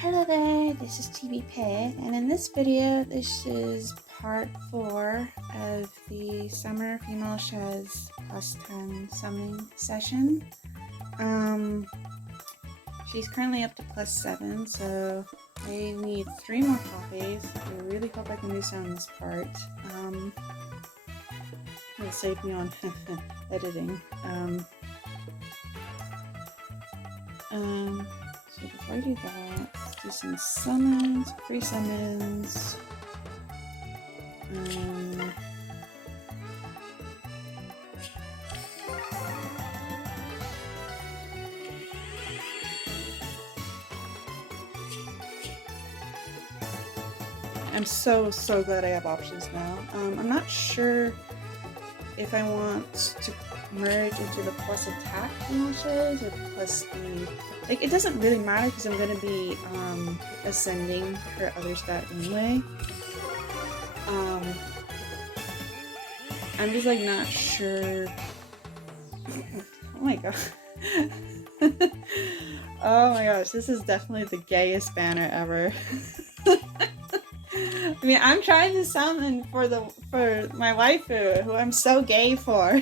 Hello there, this is TV Pet, and in this video, this is part 4 of the Summer Female Shez +10 summoning session. She's currently up to +7, so I need 3 more copies. I really hope I can do so in this part. It'll save me on editing. So before I do that, let's do some summons, free summons. I'm so glad I have options now. I'm not sure if I want to merge into the plus attack launches or plus speed. Like, it doesn't really matter because I'm going to be ascending her other stat anyway. I'm just like not sure. Oh my god. Oh my gosh, this is definitely the gayest banner ever. I mean, I'm trying to summon for my waifu, who I'm so gay for.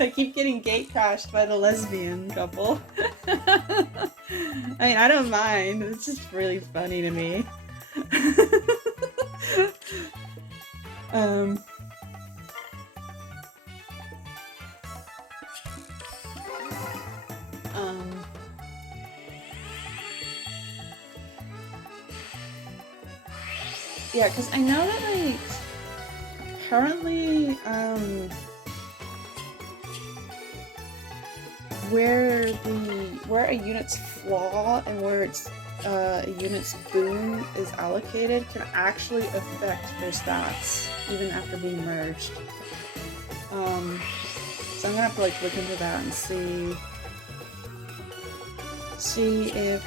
I keep getting gate crashed by the lesbian couple. I mean, I don't mind. It's just really funny to me. Yeah, because I know that, like, apparently, where a unit's flaw and where it's a unit's boon is allocated can actually affect their stats even after being merged. So I'm gonna have to like look into that and see if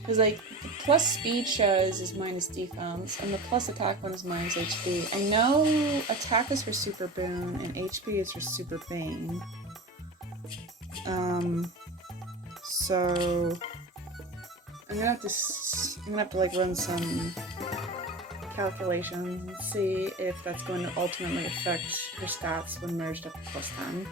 because like the plus speed shows is minus defense and the plus attack one is minus HP. I know attack is for super boon and HP is for super bane. So I'm gonna have to like run some calculations and see if that's going to ultimately affect her stats when merged up to +10.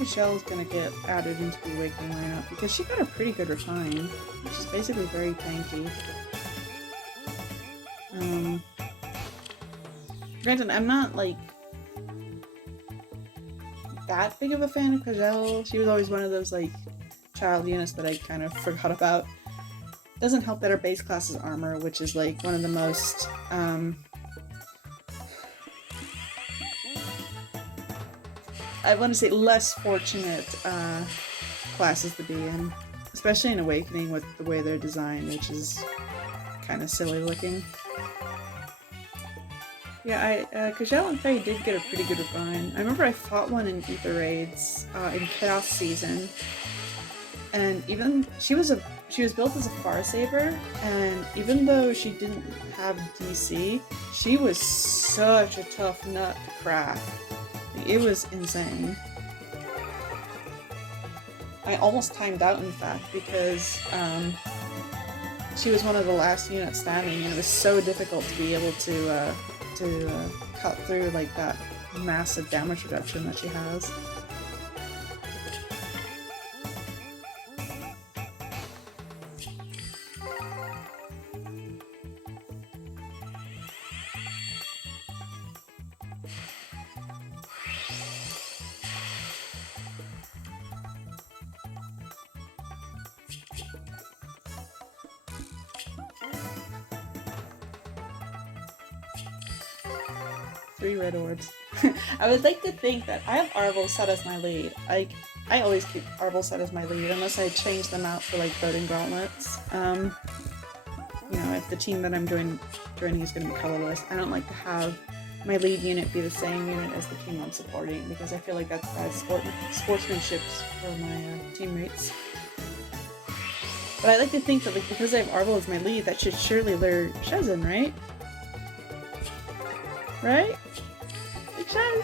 Michelle's gonna get added into the awakening lineup because she got a pretty good refine, which is basically very tanky. Granted, I'm not like that big of a fan of Michelle. She was always one of those like child units that I kind of forgot about. Doesn't help that her base class is armor, which is like one of the most I want to say less fortunate classes to be in, especially in Awakening with the way they're designed, which is kind of silly looking. Yeah, Kajal and Faye did get a pretty good refine. I remember I fought one in Ether Raids in Chaos Season, and even she was built as a Far Saber, and even though she didn't have DC, she was such a tough nut to crack. It was insane. I almost timed out, in fact, because she was one of the last units standing, and it was so difficult to be able to cut through like that massive damage reduction that she has. 3 red orbs. I would like to think that I have Arvel set as my lead. I always keep Arvel set as my lead unless I change them out for like voting gauntlets. You know, if the team that I'm joining is going to be colorless, I don't like to have my lead unit be the same unit as the team I'm supporting because I feel like that's bad sportsmanship for my teammates. But I like to think that like because I have Arvel as my lead, that should surely lure Shez in, right? Right? Like Shez,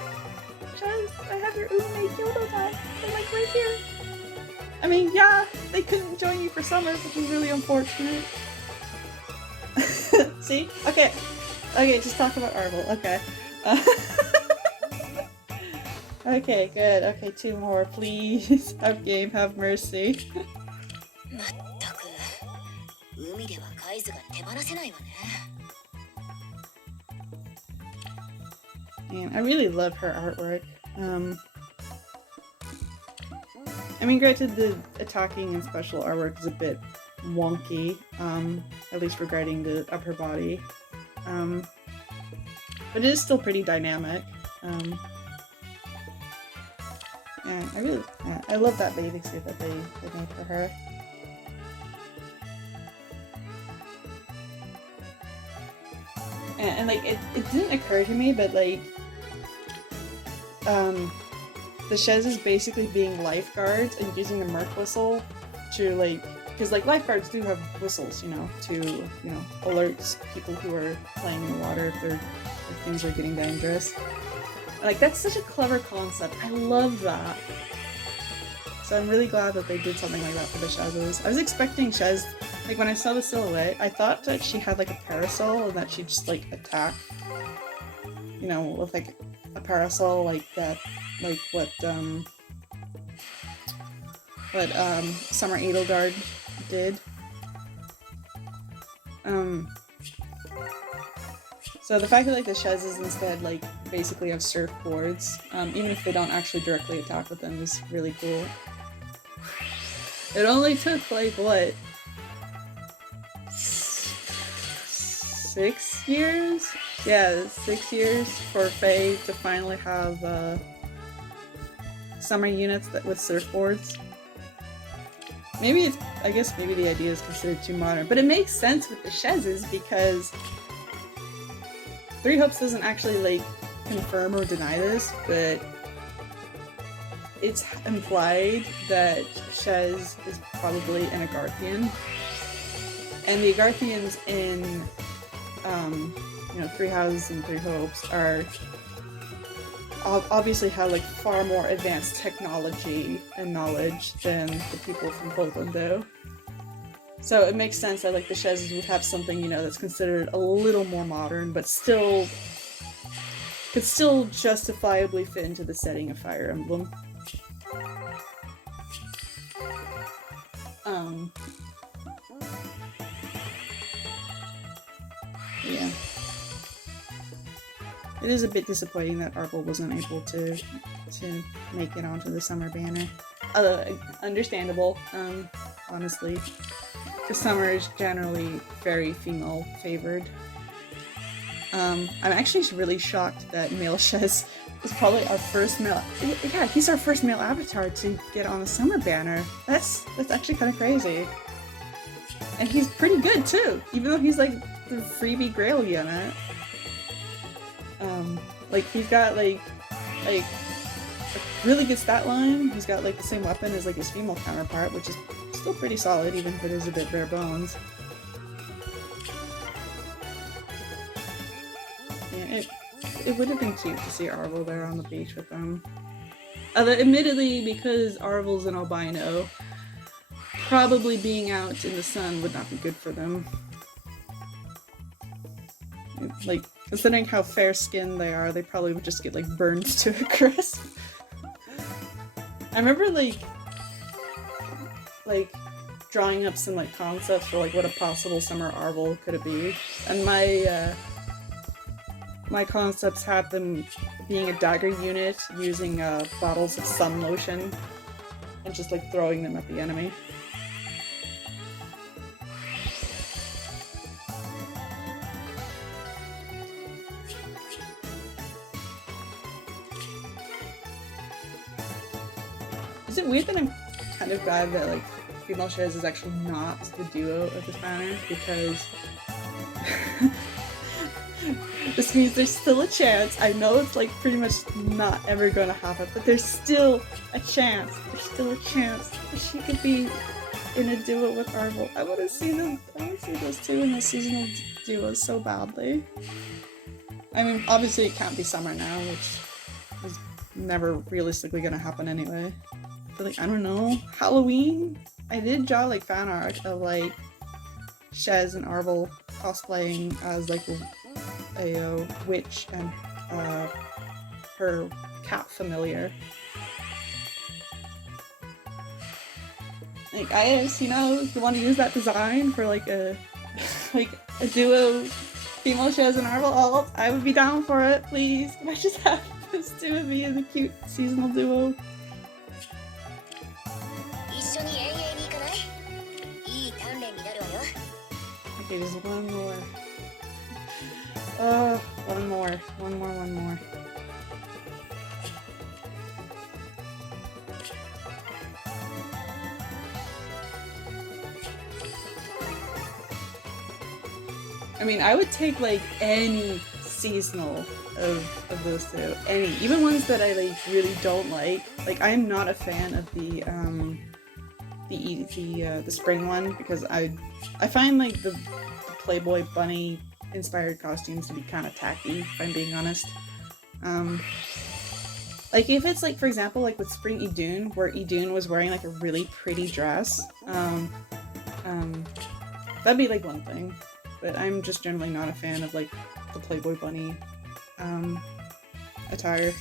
I have your Ume Kyoto tag. They're like right here. I mean, yeah, they couldn't join you for summer, which is really unfortunate. See? Okay. Okay, just talk about Arvel. Okay. Okay, good. Okay, 2 more, please. Have game, have mercy. Man, I really love her artwork. I mean, granted, the attacking and special artwork is a bit wonky, at least regarding the upper body. But it is still pretty dynamic. Yeah, I love that bathing suit that they made for her. And like, it didn't occur to me, but like, the Shez is basically being lifeguards and using the Merc whistle to like, because like lifeguards do have whistles, you know, to, you know, alert people who are playing in the water if things are getting dangerous. Like, that's such a clever concept. I love that. So I'm really glad that they did something like that for the Shez's. I was expecting Shez, like when I saw the silhouette, I thought that she had like a parasol and that she'd just like attack, you know, with like a parasol like that, like what Summer Edelgard did. So the fact that like the Shez's instead like basically have surfboards, even if they don't actually directly attack with them, is really cool. It only took like what, 6 years? Yeah, 6 years for Faye to finally have summer units with surfboards. Maybe it's, I guess maybe the idea is considered too modern, but it makes sense with the Shez's because Three Hopes doesn't actually like confirm or deny this, but it's implied that Shez is probably an Agarthian, and the Agarthians in you know, Three Houses and Three Hopes are obviously have like far more advanced technology and knowledge than the people from Poland do. So it makes sense that like the Shez's would have something, you know, that's considered a little more modern, but still could still justifiably fit into the setting of Fire Emblem. Yeah. It is a bit disappointing that Arvel wasn't able to make it onto the summer banner. Understandable, honestly. Because summer is generally very female favored. I'm actually really shocked that male Shez is probably our first male. Yeah, he's our first male avatar to get on the summer banner. That's actually kind of crazy. And he's pretty good too, even though he's like the freebie Grail unit. Like he's got like a really good stat line. He's got like the same weapon as like his female counterpart, which is still pretty solid, even if it is a bit bare bones. Yeah, it would have been cute to see Arvel there on the beach with them. Admittedly, because Arvel's an albino, probably being out in the sun would not be good for them. Like, considering how fair-skinned they are, they probably would just get like burned to a crisp. I remember like drawing up some like concepts for like what a possible summer Arvel could be, and my concepts had them being a dagger unit using bottles of sun lotion and just like throwing them at the enemy. Is it weird that I'm kind of glad that like female Shez is actually not the duo of this banner, because this means there's still a chance. I know it's like pretty much not ever going to happen, but there's still a chance. There's still a chance that she could be in a duo with Arvel. I want to see them. I want to see those two in a seasonal duo so badly. I mean, obviously it can't be summer now, which is never realistically going to happen anyway. But like, I don't know, Halloween? I did draw like fan art of like Shez and Arvel cosplaying as like a witch and her cat familiar. Like, if you want to use that design for like a duo female Shez and Arvel alt, I would be down for it. Please, can I just have those two of me as a cute seasonal duo? Okay, just one more. One more. I mean, I would take like any seasonal of those two. Any, even ones that I like really don't like. Like, I'm not a fan of the spring one, because I find like the Playboy bunny inspired costumes to be kind of tacky, if I'm being honest. Like if it's like, for example, like with Spring Idun, where Idun was wearing like a really pretty dress, that'd be like one thing. But I'm just generally not a fan of like the Playboy bunny attire.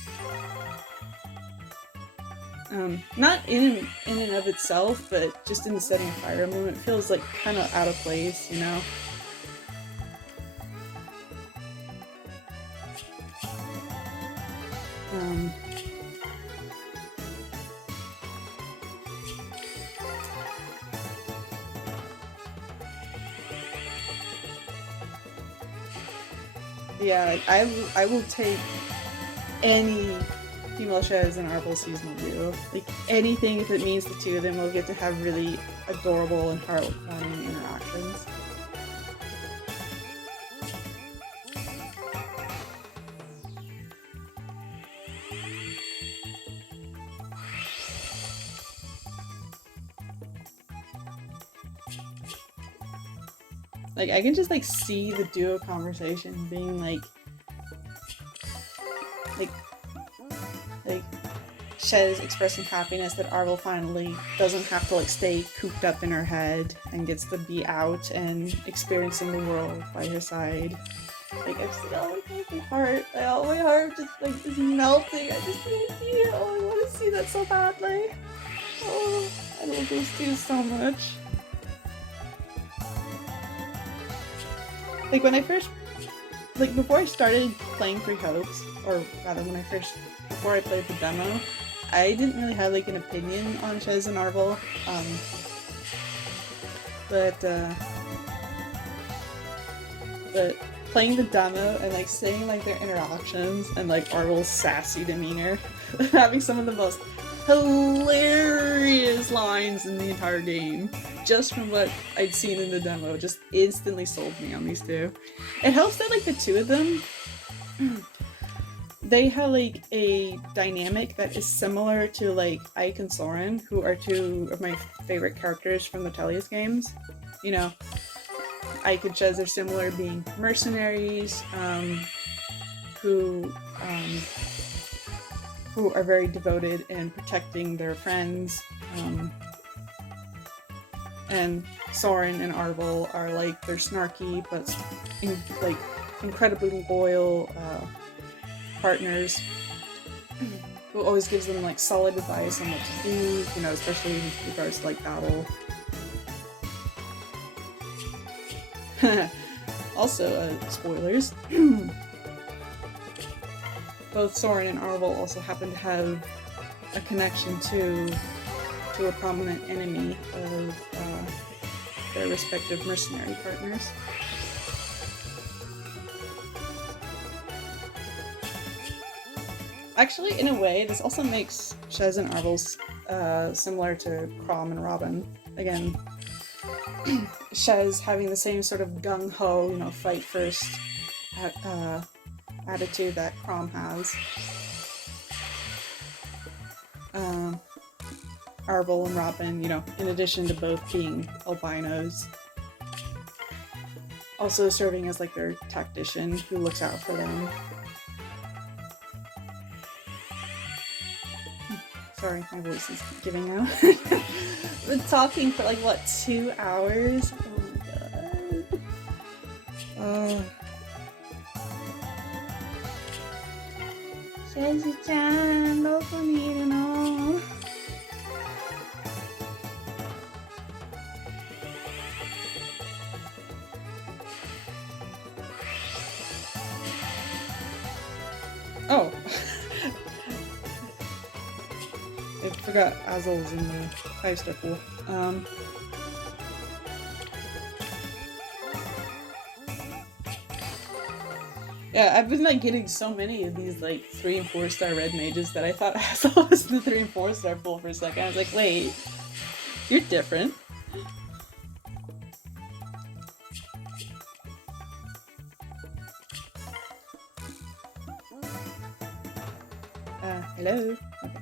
Not in and of itself, but just in the setting of Fire Emblem, it feels like kind of out of place, you know? Yeah, I will take any female Shez and Arvel seasonal duo. Like, anything if it means the two of them will get to have really adorable and heartwarming interactions. Like, I can just like see the duo conversation being like Shez expressing happiness that Arvel finally doesn't have to like stay cooped up in her head and gets to be out and experiencing the world by her side. Like, I just, oh my heart, my heart just like is melting. I just want to see it. Oh, I want to see that so badly. Oh, I love those two so much. Like, when I first, like, before I started playing Three Hopes, or rather before I played the demo, I didn't really have like an opinion on Shez and Arvel, but playing the demo and like seeing like their interactions and like Arvel's sassy demeanor, having some of the most hilarious lines in the entire game, just from what I'd seen in the demo, just instantly sold me on these two. It helps that like the two of them, they have like a dynamic that is similar to like Ike and Soren, who are two of my favorite characters from the Tellius games. You know, Ike and Shez are similar, being mercenaries, who are very devoted in protecting their friends, and Soren and Arvel are like, they're snarky but like incredibly loyal partners who always gives them like solid advice on what to do, you know, especially in regards to like battle. Also, spoilers. Both Soren and Arvel also happen to have a connection to a prominent enemy of their respective mercenary partners. Actually, in a way, this also makes Shez and Arvel's similar to Crom and Robin. Again, Shez having the same sort of gung-ho, you know, fight first attitude that Crom has. Arbol and Robin, you know, in addition to both being albinos, also serving as like their tactician who looks out for them. Sorry, my voice is giving out. Been talking for like, what, 2 hours? Oh my god. Shez-chan, どこにいるの? Oh. I forgot Azel was in the 5-star pool. Yeah, I've been like getting so many of these like 3 and 4-star red mages that I thought Azel was in the 3 and 4-star pool for a second. I was like, wait, you're different. Hello? Okay.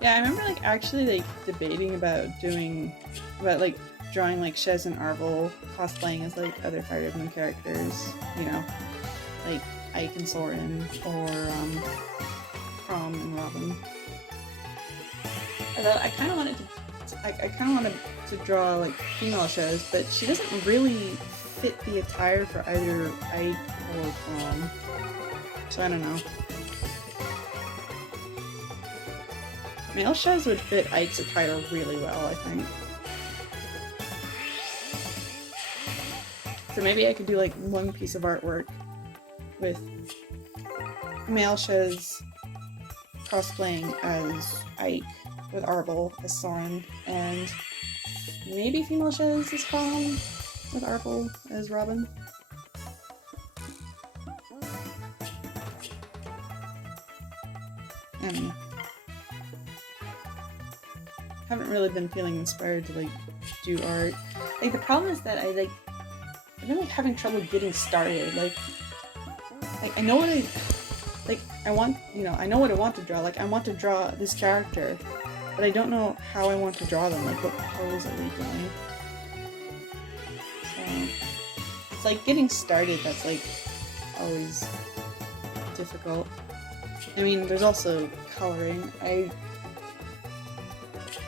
Yeah, I remember like actually like debating about like drawing like Shez and Arbol cosplaying as like other Fire Emblem characters, you know, like Ike and Soren or Crom and Robin. Although I kind of wanted to draw like female Shez, but she doesn't really fit the attire for either Ike or Crom, so I don't know. Male Shez would fit Ike's attire really well, I think. So maybe I could do like one piece of artwork with male Shez cosplaying as Ike, with Arbol as Soren, and maybe female Shez as Crom, with Arbol as Robin. I don't know. Haven't really been feeling inspired to like do art. Like the problem is that I've been like having trouble getting started. Like I know what I want, you know, I know what I want to draw. Like I want to draw this character, but I don't know how I want to draw them. Like what pose are we doing? So it's like getting started that's like always difficult. I mean, there's also coloring. I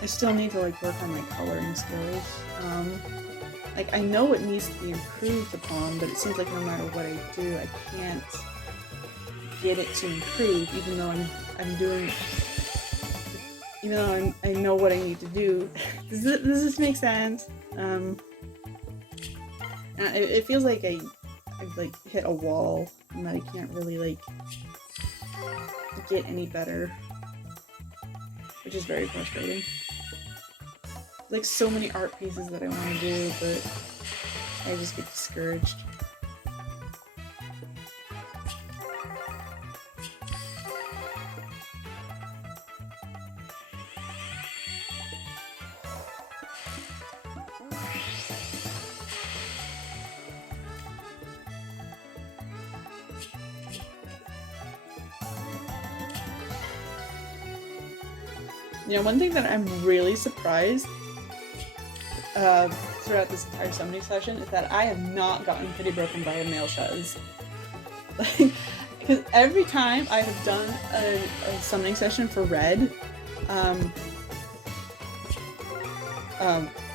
still need to like work on my coloring skills. Like I know it needs to be improved upon, but it seems like no matter what I do, I can't get it to improve, even though I'm doing, even though I know what I need to do. Does this make sense? It feels like I've like hit a wall and that I can't really like get any better, which is very frustrating. Like so many art pieces that I want to do, but I just get discouraged. You know, one thing that I'm really surprised throughout this entire summoning session is that I have not gotten pity broken by a male Shez. Like, because every time I have done a summoning session for Red,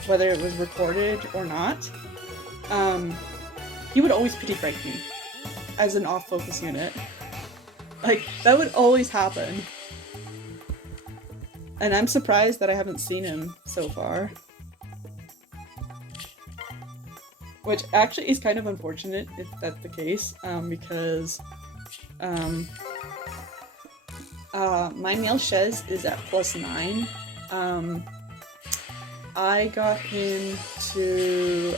whether it was recorded or not, he would always pity break me as an off-focus unit. Like, that would always happen. And I'm surprised that I haven't seen him so far. Which actually is kind of unfortunate if that's the case, because my male Shez is at +9, I got him to,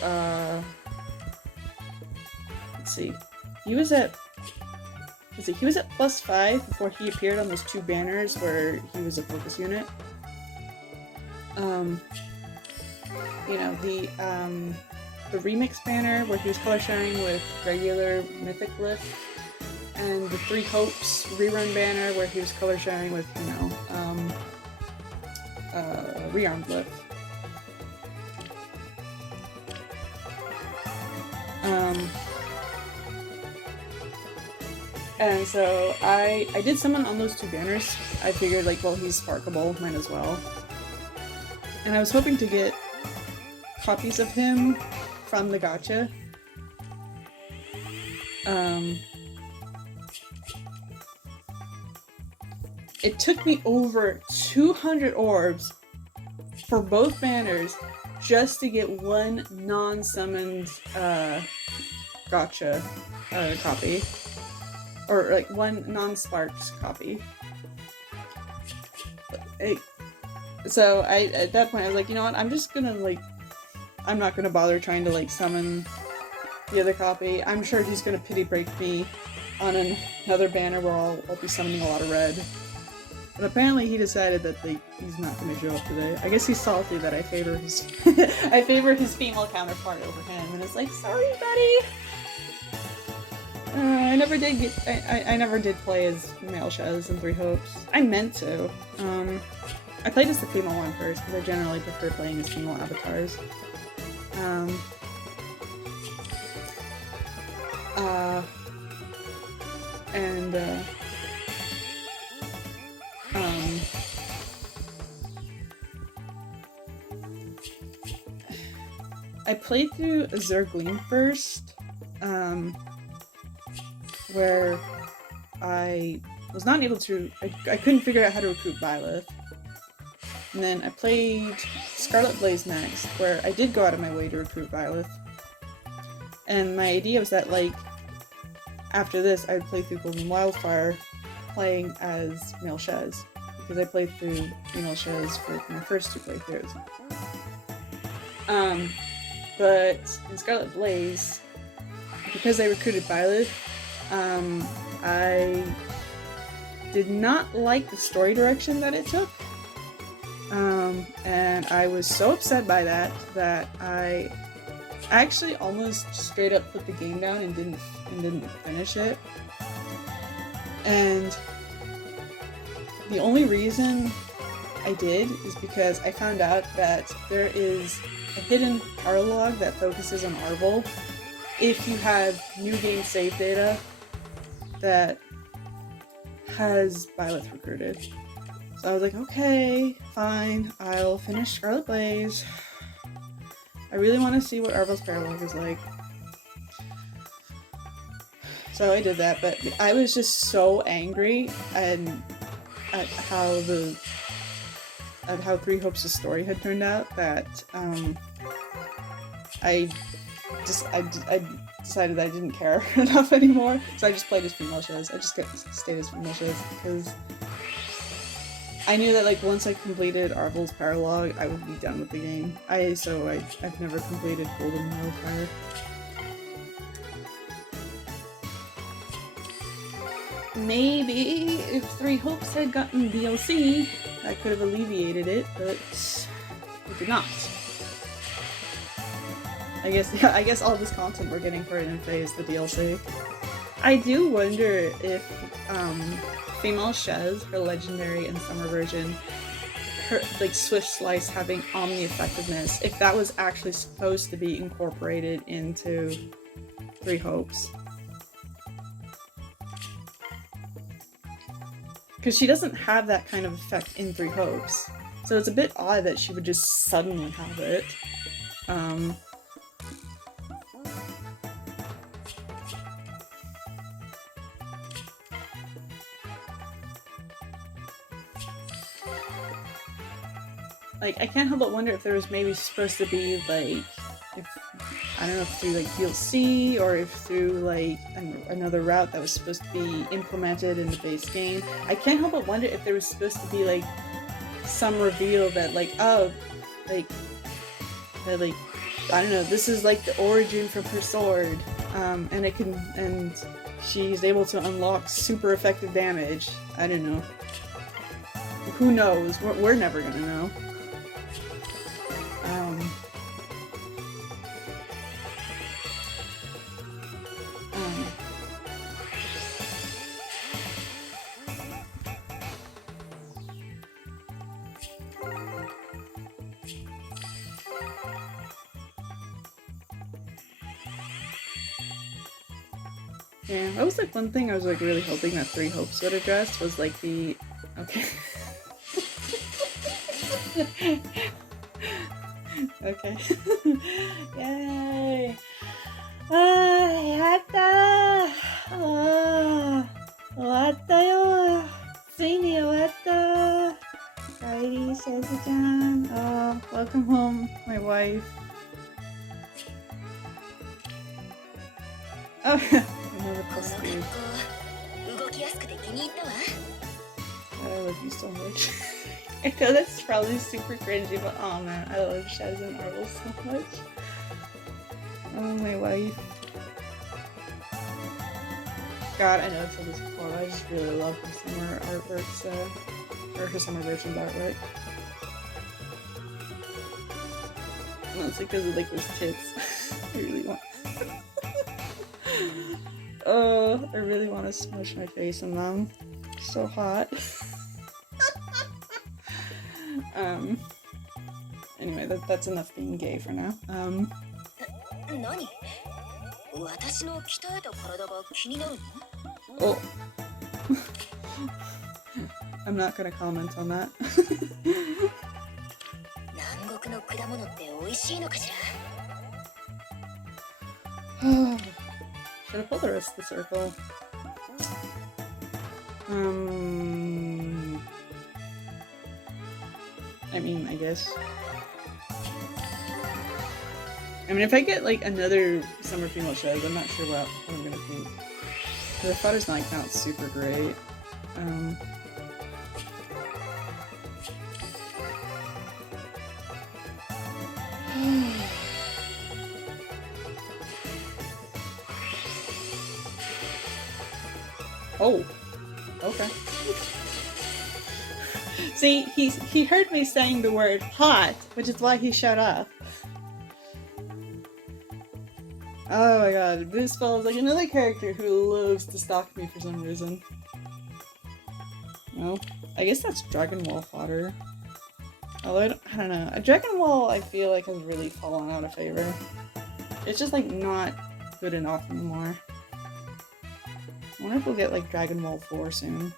let's see, he was at +5 before he appeared on those 2 banners where he was a focus unit. You know, the remix banner where he was color sharing with regular mythic glyph, and the 3 Hopes rerun banner where he was color sharing with, you know, rearm glyph. And so I did summon on those 2 banners. I figured, like, well, he's sparkable, might as well. And I was hoping to get copies of him from the gacha. It took me over 200 orbs for both banners just to get one non-summoned gacha copy. Or like one non-sparked copy. So at that point I was like, you know what, I'm just gonna like, I'm not gonna bother trying to like summon the other copy. I'm sure he's gonna pity break me on another banner where I'll be summoning a lot of red. But apparently he decided that he's not gonna show up today. I guess he's salty that I favor his I favor his female counterpart over him, and it's like, sorry buddy! I never did get. I never did play as male Shez in 3 Hopes. I meant to. I played as the female one first because I generally prefer playing as female avatars. I played through Azure Gleam first. Where I was not able to, I couldn't figure out how to recruit Byleth. And then I played Scarlet Blaze next, where I did go out of my way to recruit Byleth. And my idea was that, like, after this, I would play through Golden Wildfire playing as male Shez, because I played through female Shez for my first 2 playthroughs. But in Scarlet Blaze, because I recruited Byleth, I did not like the story direction that it took, and I was so upset by that I actually almost straight up put the game down and didn't finish it. And the only reason I did is because I found out that there is a hidden power log that focuses on Arvel if you have new game save data that has Byleth recruited. So I was like, okay, fine, I'll finish Scarlet Blaze. I really want to see what Arvel's Paralog is like. So I did that, but I was just so angry at how 3 Hopes' story had turned out that I decided I didn't care enough anymore, so I just played as female Shez. I just stayed as female Shez because I knew that, like, once I completed Arvel's Paralog, I would be done with the game. I've never completed Golden Wildfire. Maybe if 3 Hopes had gotten DLC, I could have alleviated it, but it did not. I guess all this content we're getting for Infe is the DLC. I do wonder if female Shez, her legendary and summer version, her like Swift Slice having Omni effectiveness, if that was actually supposed to be incorporated into 3 Hopes. Because she doesn't have that kind of effect in 3 Hopes. So it's a bit odd that she would just suddenly have it. Like, I can't help but wonder if there was maybe supposed to be, like, I don't know if through, like, DLC, or if through, like, another route that was supposed to be implemented in the base game. I can't help but wonder if there was supposed to be, like, some reveal that, like, oh, like, that like, I don't know, this is like the origin from her sword, and she's able to unlock super effective damage. I don't know. Who knows? We're never gonna know. Yeah, that was like one thing I was like really hoping that Three Hopes would address was like the okay. Okay. Yay! Yatta! Owatta yo! Tsuii ni owatta! Kairi, Shez-chan. Oh, welcome home, my wife. Oh, another postage. God, I love you so much. I know that's probably super cringy, but oh man, I love Shez and Arvel so much. Oh, my wife. God, I know I've said this before, but I just really love her summer artworks, or her summer versions artwork. Mostly because of like those tits. I really want. Oh, I really want to smush my face in them. So hot. Anyway, that's enough being gay for now. Oh. I'm not gonna comment on that. Should have pulled the rest of the circle. I mean, I guess. I mean, if I get like another summer female Shez, I'm not sure what I'm gonna think. Because I thought it's not super great. Oh, okay. See, he heard me saying the word hot, which is why he shut up. Oh my god, this spell is like another character who loves to stalk me for some reason. Well, I guess that's Dragon Wall fodder. Although, I don't know. A Dragon Wall, I feel like, has really fallen out of favor. It's just, like, not good enough anymore. I wonder if we'll get, like, Dragon Ball 4 soon.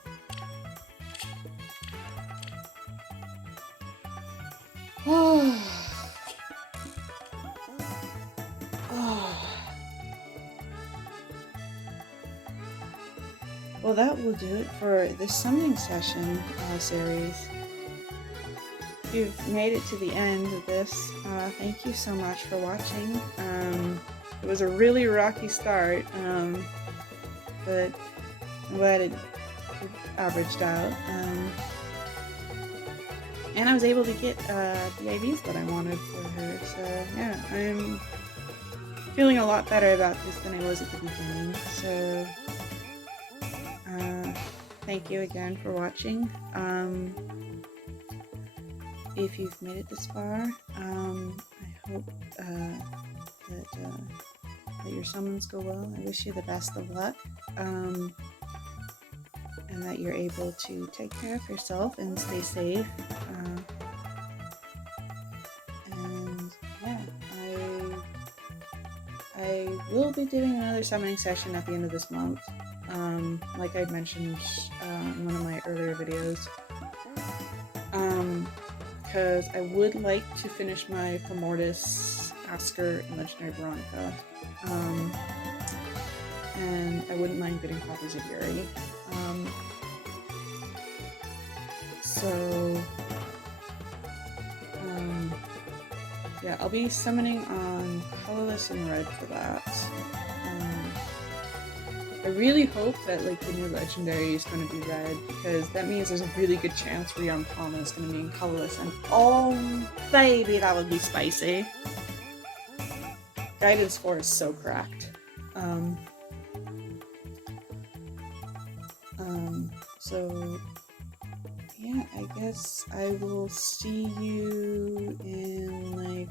Well, that will do it for this summoning session series. If you've made it to the end of this, thank you so much for watching. It was a really rocky start, but I'm glad it averaged out. And I was able to get the IVs that I wanted for her, so yeah, I'm feeling a lot better about this than I was at the beginning, so thank you again for watching. If you've made it this far, I hope that your summons go well. I wish you the best of luck, and that you're able to take care of yourself and stay safe. And yeah, I will be doing another summoning session at the end of this month, like I mentioned in one of my earlier videos. Because I would like to finish my Primordis, Asker, and Legendary Veronica. And I wouldn't mind getting copies of Yuri. Yeah, I'll be summoning on colorless and red for that. I really hope that like the new legendary is going to be red, because that means there's a really good chance Rion Palma is going to be in colorless, and oh baby, that would be spicy. Guidance 4 is so cracked. So yeah, I guess I will see you in like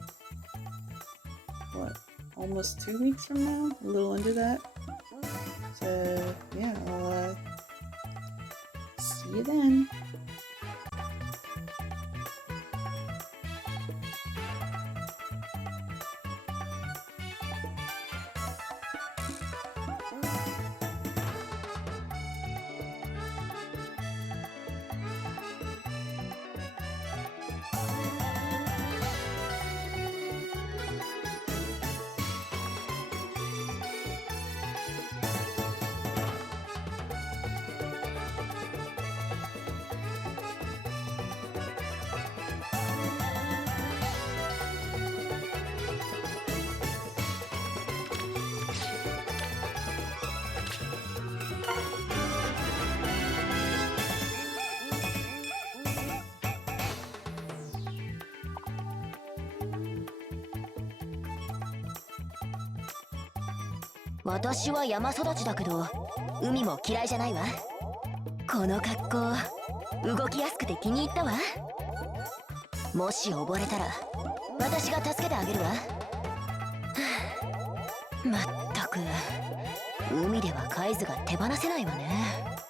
what, almost 2 weeks from now? A little under that. So yeah, I'll see you then.私は山育ちだけど海も嫌いじゃないわ。この格好動きやすくて気に入ったわ。もし溺れたら私が助けてあげるわ。まったく海では海図が手放せないわね。